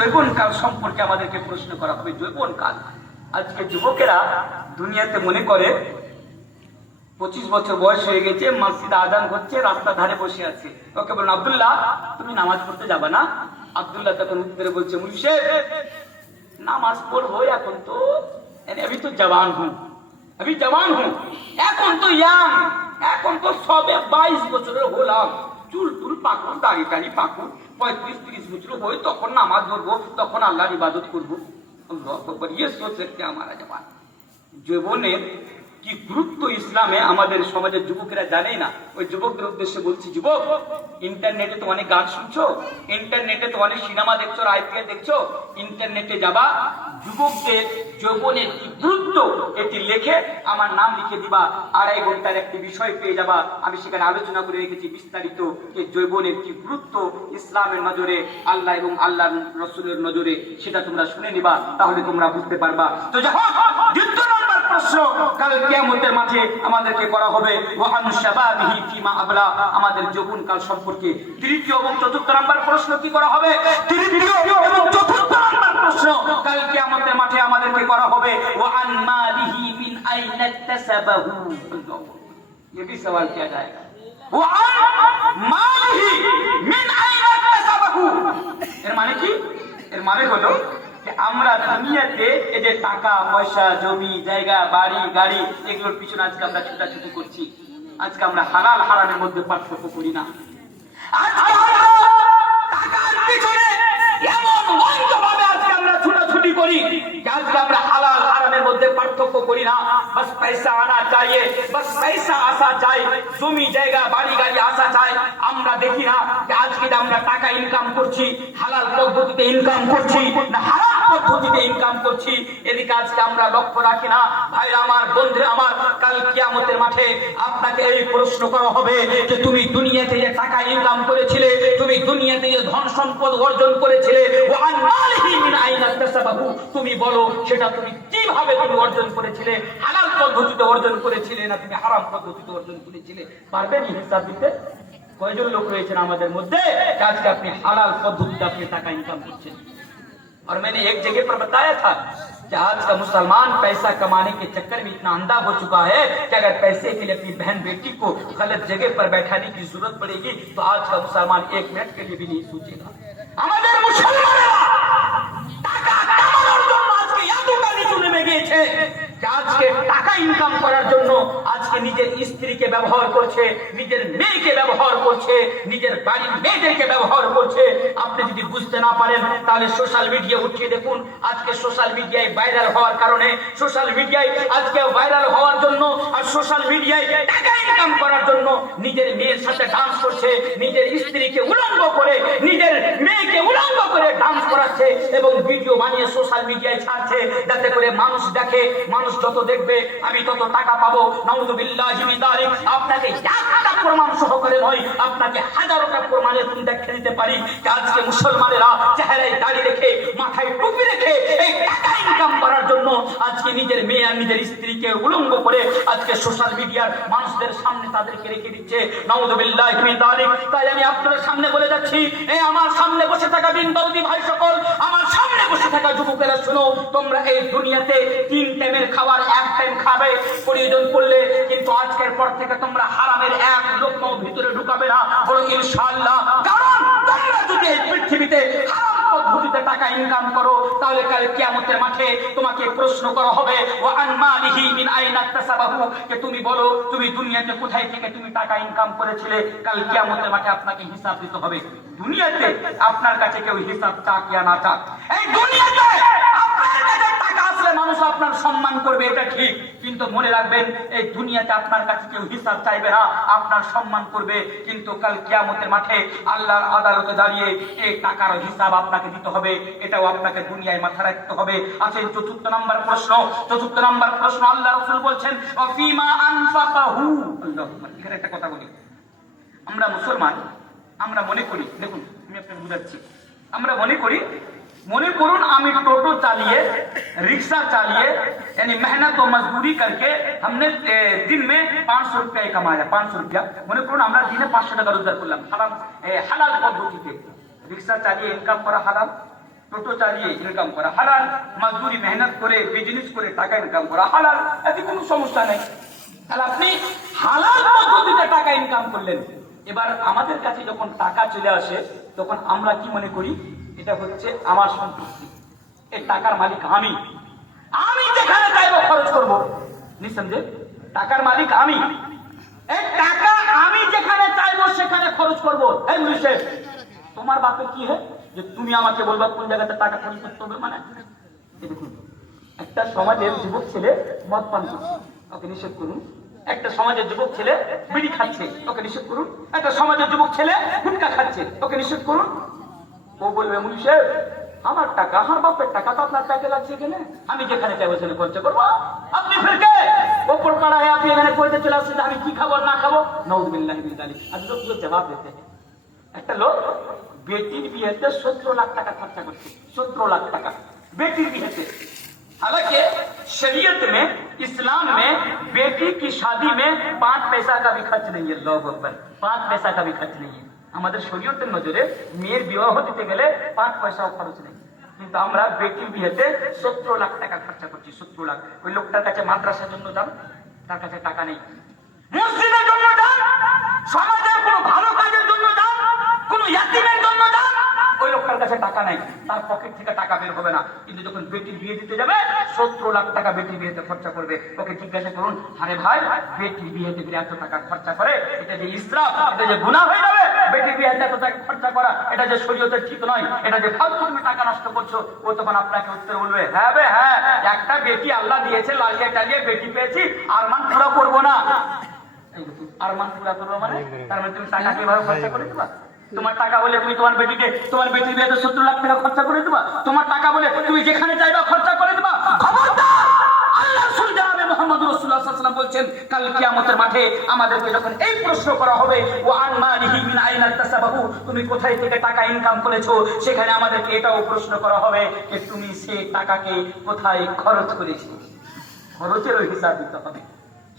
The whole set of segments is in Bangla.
যৌবনকাল সম্পর্কে আমাদেরকে প্রশ্ন করা হবে। যৌবনকাল, আজকে যুবকেরা দুনিয়াতে মনে করে 25 বছর বয়স হয়ে গেছে, মসজিদে আজান হচ্ছে, রাস্তা ধারে বসে আছে, ওকে বলুন আব্দুল্লাহ তুমি নামাজ পড়তে যাবে না? আব্দুল্লাহ তখন উত্তরে বলছে মুফতি সাহেব নামাজ পড়বো, এখন তো আমি তো জওয়ান হুঁ, আমি জওয়ান হুঁ, এখন তো ইয়াং, এখন তো সবে 22 বছরের হলাম, চুল টুল পাকুন, দাড়ি টাড়ি পাকুন, 35-30 বছর হয়ে তখন নামাজ পড়বো, তখন আল্লাহর ইবাদত করবো। ইয়ে সোচ রাখতে हमारा जवान। যৌবনের কি গুরুত্ব ইসলামে আমাদের সমাজের যুবকেরা জানে না। ওই যুবকদের উদ্দেশ্যে বলছি, যুবক ইন্টারনেটে তো অনেক গান শুনছো, ইন্টারনেটে তো অনেক সিনেমা দেখছো, আইপিএল দেখছো, ইন্টারনেটে যাবা, যুবকদের যৌবনের কি গুরুত্ব এটি লেখে আমার নাম লিখে দিবা, 2.5 ঘন্টার একটি বিষয় পেয়ে যাবা। আমি সেখানে আলোচনা করে রেখেছি বিস্তারিত যে যৌবনের কি গুরুত্ব ইসলামের নজরে, আল্লাহ এবং আল্লাহর রাসূলের নজরে, সেটা তোমরা শুনে নিবা, তাহলে তোমরা বুঝতে পারবা। তো যখন দ্বিতীয় নম্বর প্রশ্ন কাল কিয়ামতের মাঠে আমাদেরকে করা হবে ওয়ান শাবাবিহি ফিমা আবলা, আমাদের যৌবনকাল সম্পর্কে। তৃতীয় এবং চতুর্থ নম্বর প্রশ্ন কি করা হবে? তৃতীয় এবং চতুর্থ নম্বর প্রশ্ন কাল কিয়ামতের মাঠে আমাদেরকে করা হবে ওয়ান মালিহি মিন আইনা ইকতাসাবাহু। ये भी सवाल किया जाएगा ওয়ান মালিহি মিন আইনা ইকতাসাবাহু। এর মানে কি? এর মানে হলো আমরা দুনিয়াতে এই যে টাকা পয়সা, জমি জায়গা, বাড়ি গাড়ি, এগুলোর পিছনে আজকে আমরা ছুটাছুটি করছি। আজকে আমরা হালাল হারামের মধ্যে পার্থক্য করি না। টাকার পিছনে এমন অন্ধভাবে আজকে আমরা ছুটাছুটি করি, আজকে আমরা হালাল হারামের মধ্যে পার্থক্য করি না। বাস পয়সা আনা চাইয়ে, বাস পয়সা আসা চাই, জমি জায়গা বাড়ি গাড়ি আসা চাই। আমরা দেখি না যে আজকে আমরা টাকা ইনকাম করছি, হালাল পদ্ধতিতে ইনকাম করছি না হারাম পদ্ধতিতে ইনকাম করছি, এদিকে আজকে আমরা লক্ষ্য রাখি না। ভাইরা আমার, বন্ধুরা আমার, কাল কিয়ামতের মাঠে আপনাকে এই প্রশ্ন করা হবে যে তুমি দুনিয়াতে যে টাকা ইনকাম করেছিলে, তুমি দুনিয়াতে যে ধন সম্পদ অর্জন করেছিলে, ওয়ান মালিহি মিন আইনা ইকতাসাবাহু, তুমি বলো সেটা তুমি কিভাবে তুমি অর্জন করেছিলে? হালাল পদ্ধতিতে অর্জন করেছিলে না তুমি হারাম পদ্ধতিতে অর্জন করেছিলে? পারবেন হিসাব দিতে? কয়জন লোক রয়েছেন আমাদের মধ্যে আজকে আপনি হালাল পদ্ধতিতে আপনি টাকা ইনকাম করছেন? और मैंने एक जगह पर बताया था कि आज का मुसलमान पैसा कमाने के चक्कर में इतना अंधा हो चुका है कि अगर पैसे के लिए अपनी बहन बेटी को गलत जगह पर बैठाने की जरूरत पड़ेगी तो आज का मुसलमान 1 मिनट के लिए भी नहीं सोचेगा। আমাদের মুসলমানেরা টাকা কামানোর জন্য আজকে এতটা নিচু নেমে গিয়েছে যে আজকে টাকা ইনকাম করার জন্য আজকে নিজের স্ত্রীকে ব্যবহার করছে, নিজের মেয়েকে ব্যবহার করছে, নিজের বাড়ির মেয়েদেরকে ব্যবহার করছে। আপনি যদি বুঝতে না পারেন তাহলে সোশ্যাল মিডিয়া উঠিয়ে দেখুন। আজকে সোশ্যাল মিডিয়ায় ভাইরাল হওয়ার কারণে, সোশ্যাল মিডিয়ায় আজকে ভাইরাল হওয়ার জন্য আর সোশ্যাল মিডিয়ায় টাকা ইনকাম করার জন্য নিজের মেয়ের সাথে ডান্স করছে, নিজের স্ত্রীকে উলঙ্গ করে, নিজের মেয়েকে উলঙ্গ করে ডান্স করাচ্ছে এবং ভিডিও বানিয়ে সোশ্যাল মিডিয়ায় ছাড়ছে, যাতে করে মানুষ দেখে। মানুষ যত দেখবে আমি তত টাকা পাবো। নাউযুবিল্লাহি মিন যালিক। আপনাকে একটা প্রমাণ সহকারে নয়, আপনাকে হাজারটা প্রমাণে তুমি দেখে দিতে পারি যে আজকে মুসলমানেরা চেহারায় দাড়ি রেখে, মাথায় টুপি রেখে এই টাকা ইনকাম করার জন্য আজকে নিজের মেয়ে আর নিজের স্ত্রীকে উলঙ্গ করে আজকে সোশ্যাল মিডিয়ার মানুষদের সামনে তাদেরকে রেখে দিচ্ছে। নাউযুবিল্লাহি মিন যালিক। তাই আমি আপনাদের সামনে বলে যাচ্ছি, এই আমার সামনে বসে থাকা দিন দরদি ভাই সকল, আমার সামনে বসে থাকা যুবকেরা, শুনো, তোমরা এই দুনিয়াতে 3 টাইমের খাবার 1 টাইম খাবে প্রয়োজন পড়লে, কিন্তু আজকের পর থেকে তোমরা হারামের এক লোকমাও ভিতরে ঢুকাবে না, বলো ইনশাআল্লাহ। কারণ তোমরা যদি এই পৃথিবীতে হারাম পদ্ধতিতে টাকা ইনকাম করো তাহলে কাল কিয়ামতের মাঠে তোমাকে প্রশ্ন করা হবে ওয়ান মালিহি মিন আইনা ইকতাসাবাহু, যে তুমি বলো তুমি দুনিয়াতে কোথায় থেকে তুমি টাকা ইনকাম করেছিলে। কাল কিয়ামতের মাঠে আপনাকে হিসাব দিতে হবে। দুনিয়াতে আপনার কাছে কেউ হিসাব চাক या না চাক, এই দুনিয়াতে আপনার কাছে টাকা আসলে মানুষ আপনার সম্মান করবে, এটা ঠিক, কিন্তু মনে রাখবেন এই দুনিয়াতে আপনার কাছে কেউ হিসাব চাইবে না, আপনার সম্মান করবে, কিন্তু কাল কিয়ামতের মাঠে আল্লাহর আদালতে দাঁড়িয়ে এই টাকার হিসাব আপনাকে দিতে হবে। এটাও আপনাকে দুনিয়ায় মাথা রাখতে হবে। আসেন চতুর্থ নাম্বার প্রশ্ন। চতুর্থ নাম্বার প্রশ্ন আল্লাহ রাসূল বলছেন ফিমা আনফাকাহু। আল্লাহুম্মা, এখানে একটা কথা বলি, আমরা মুসলমান, আমরা মনে করি, দেখুন আমি আপনাকে বুঝাচ্ছি, আমরা মনে করুন আমি টোটো চালিয়ে, रिक्शा चालिए, यानी मेहनत और मजदूरी करके हमने दिन में 500 रुपया कमाया, 500 रुपया মনে করুন আমরা দিনে 500 টাকা রোজগার করলাম হালাল পদ্ধতিতে। রিক্সা চালিয়ে ইনকাম করা হালাল, টোটো চালিয়ে ইনকাম করা হালাল, মজদুরি মেহনত করে বিজনেস করে টাকা ইনকাম করা হালাল, এতে কোনো সমস্যা নেই। তাহলে আপনি হালাল পদ্ধতিতে টাকা ইনকাম করলেন। এবার আমাদের কাছে যখন টাকা চলে আসে তখন আমরা কি মনে করি, এটা হচ্ছে আমার সম্পত্তি, এই টাকার মালিক আমি, আমি যেখানে চাইবো খরচ করবো। নিঃসন্দেহে টাকার মালিক আমি, এই টাকা আমি যেখানে চাইবো সেখানে খরচ করবো। এই মুনিশ, তোমার বাপের কি হয় যে তুমি আমাকে বলবা কোন জায়গাতে টাকা খরচ করতে হবে? মানে দেখুন, একটা সমাজের যুবক ছেলে মদ পান করছে, ওকে নিষেধ করুন। একটা সমাজের যুবক ছেলে বিড়ি খাচ্ছে, ওকে নিষেধ করুন। একটা সমাজের যুবক ছেলে গুটখা খাচ্ছে, ওকে নিষেধ করুন। ও বলবে মুনিশ আমার টাকা, আমার বাপের টাকা তো আপনার টাকা লাগছে এখানে, আমি যেখানে চাইবো সেখানে খরচ করবো। আপনি ফিরকে ওপর পাড়ায় আপনি এখানে কইতে চলে আসছেন আমি কি খাবো না খাবো, নাউযুবিল্লাহি মিন যালিক। আজ লোক জবাব দিতে, একটা লোক বেটির বিয়েতে 17 লাখ টাকা খরচা করছে, 17 লাখ টাকা बेटी भी है। हालांकि शरीयत में, इस्लाम में बेटी की शादी में 5 पैसा का भी खर्च नहीं है। लोग 5 पैसा का भी खर्च नहीं है। আমাদের শরীয়তের নজরে মেয়ের বিবাহ দিতে গেলে 5 পয়সাও খরচ নেই, কিন্তু আমরা বেটির বিয়েতে 17 লাখ টাকা খরচা করছি। 17 লাখ। ওই লোকটার কাছে মাদ্রাসার জন্য যান, তার কাছে টাকা নেই। মসজিদের জন্য যান, সমাজের কোনো ভালো কাজের জন্য যান, কোনো ইয়াতিমের জন্য যান, ওই লোকটার কাছে টাকা নাই, তার পকেট থেকে টাকা বের হবে না। কিন্তু যখন বেটির বিয়ে দিতে যাবে 17 লাখ টাকা বেটির বিয়েতে খরচা করবে। ওকে জিজ্ঞাসা করুন, আরে ভাই বেটির বিয়েতে এত টাকা খরচা করে, এটা যে ইসরাফ, এটা যে গুনাহ হয়ে যাবে। বেটির বিয়েতে এত টাকা খরচা করা এটা যে শরীয়তের ঠিক নয়, এটা যে ফালতু তুমি টাকা নষ্ট করছো। ও তখন আপনাকে উত্তর বলবে, হ্যাঁ বে হ্যাঁ, একটা বেটি আল্লাহ দিয়েছে, লালিয়ে টালিয়ে বেটি পেয়েছি, আরমান পুরা করবো না। আরমান পুরা করবো মানে তার মানে তুমি টাকা কিভাবে খরচা করে দিবা? তোমার টাকা বলে তুমি তোমার বেটিকে, তোমার বেটির বিয়েতে 17 লাখ টাকা খরচা করে দিবা? তোমার টাকা বলে তুমি যেখানে চাইবা খরচা করে দিবা? খবরদার! আল্লাহ রাসূল জনাবে মুহাম্মদ রাসূলুল্লাহ সাল্লাল্লাহু আলাইহি ওয়াসাল্লাম বলছেন, কাল কিয়ামতের মাঠে আমাদেরকে যখন এই প্রশ্ন করা হবে, ওয়া আন মালিহি মিন আইনা তাসাবাহু, তুমি কোথায় থেকে টাকা ইনকাম করেছো, সেখানে আমাদেরকে এটাও প্রশ্ন করা হবে যে তুমি সেই টাকাকে কোথায় খরচ করেছো। খরচেরও হিসাব দিতে হবে,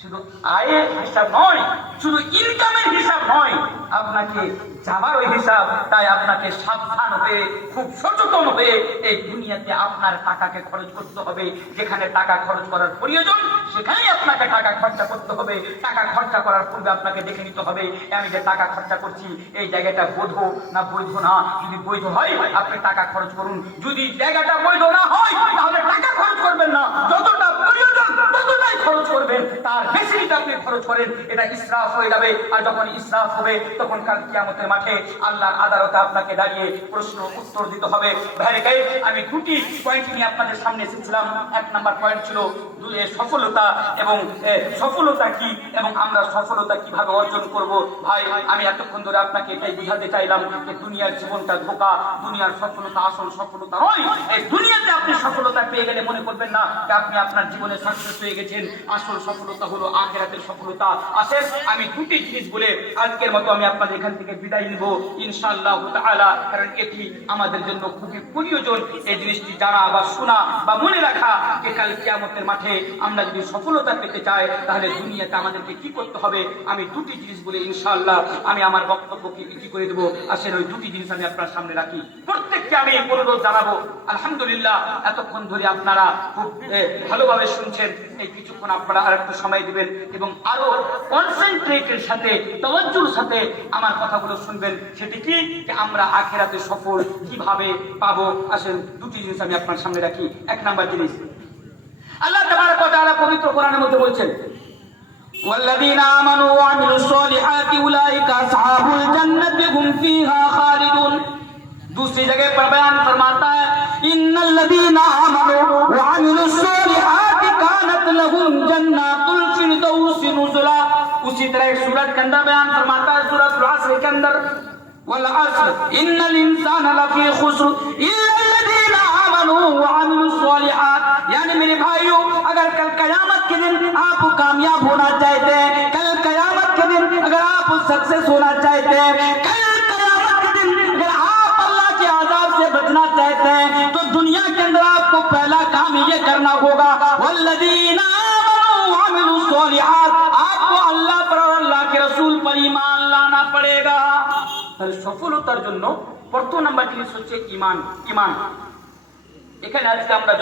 শুধু আয়ের হিসাব নয়, শুধু ইনকামের হিসাব নয়, আপনাকে যাবারও হিসাব। তাই আপনাকে সাবধান হয়ে, খুব সচেতন হয়ে এই দুনিয়াতে আপনার টাকাকে খরচ করতে হবে। যেখানে টাকা খরচ করার প্রয়োজন সেখানেই আপনাকে টাকা খরচা করতে হবে। টাকা খরচা করার পূর্বে আপনাকে দেখে নিতে হবে, আমি যে টাকা খরচা করছি এই জায়গাটা বৈধ না বৈধ না। যদি বৈধ হয় আপনি টাকা খরচ করুন, যদি জায়গাটা বৈধ না হয় তাহলে টাকা খরচ করবেন না। যতটা প্রয়োজন ততটাই খরচ করবেন, তার বেশি আপনি খরচ করেন এটা ইসরাফ হয়ে যাবে। আর যখন ইসরাফ হবে তখন কাল কিয়ামতের মাঠে আল্লাহর আদালতে আপনাকে দাঁড়িয়ে প্রশ্ন উত্তর দিতে হবে। ভাইরে গায়ে আমি দুটি পয়েন্ট নিয়ে আপনাদের সামনে এসেছিলাম। 1 নাম্বার পয়েন্ট ছিল সফলতা, এবং সফলতা কি এবং আমরা সফলতা কিভাবে অর্জন করব। ভাই আমি এতক্ষণ ধরে আপনাকে এটাই বুঝাতে চাইলাম যে দুনিয়ার জীবনটা ধোঁকা, দুনিয়ার সফলতা আসল সফলতা নয়। এই দুনিয়াতে আপনি সফলতা পেয়ে গেলে মনে করবেন না যে আপনি আপনার জীবনে সাকসেস হয়ে গেছেন। আসল সফলতা হলো আখিরাতের সফলতা। আসেন আমি দুটি জিনিস বলে আজকের মতো আমি আপনাদের এখান থেকে বিদায় নিব ইনশাআল্লাহ তাআলা, কারণ এটি আমাদের জন্য খুবই প্রয়োজন। এই জিনিসটি জানা বা শোনা বা মনে রাখা যে কাল কিয়ামতের মাঠে আমরা যদি সফলতা পেতে চাই তাহলে দুনিয়াতে আমাদেরকে কি করতে হবে। আমি দুটি জিনিস বলে ইনশাআল্লাহ আমি আমার বক্তব্যকে ইতি করে দেব। আসেন ওই দুটি জিনিস আমি আপনার সামনে রাখি। প্রত্যেককে আমি অনুরোধ জানাবো, আলহামদুলিল্লাহ এতক্ষণ ধরে আপনারা খুব ভালোভাবে শুনছেন। এই কিছুক্ষণ আপনারা আরেকটু সময় দিবেন এবং আরো কনসেন্ট্রেটের সাথে, তাওয়াজ্জুর সাথে আমার কথাগুলো শুনবেন। সেটি কি যে আমরা আখিরাতে সফল কিভাবে পাবো। আসেন দুটি জিনিস আমি আপনার সামনে রাখি। 1 নাম্বার জিনিস, আল্লাহ তাবারাক ওয়া তাআলা পবিত্র কোরআনের মধ্যে বলছেন, ওয়াল্লাযীনা আমানু ওয়া আমিলুস সালিহাতি উলাইকা আসহাবুল জান্নাতি হুম ফীহা খালিদুন। दूसरी जगह पर बयान फरमाता है, इन्नल्लज़ीना आमनू व अमिलुस सालिहाति कानत लहुम जन्नातुल फिरदौस नुज़ुला। उसी तरह एक सूरत के अंदर बयान फरमाता है, सूरत अस्र के अंदर, वल अस्र इन्नल इंसाना लफी खुस्र इल्लल्लज़ीना आमनू व अमिलुस सालिहात। यानी मेरे भाइयों, अगर कल कयामत के दिन आप कामयाब होना चाहते हैं, कल कयामत के दिन अगर आप सक्सेस होना चाहते हैं, बचना चाहते हैं, तो दुनिया के अंदर आपको पहला काम ये करना होगा, वल्लज़ीना आमनू व अमिलुस सालिहात। आपको अल्लाह पर और अल्लाह के रसूल पर ईमान लाना पड़ेगा। তাহলে সফলতার জন্য প্রথম নাম্বার জিনিস হচ্ছে ঈমান। ঈমান এখানে আজকে আমরা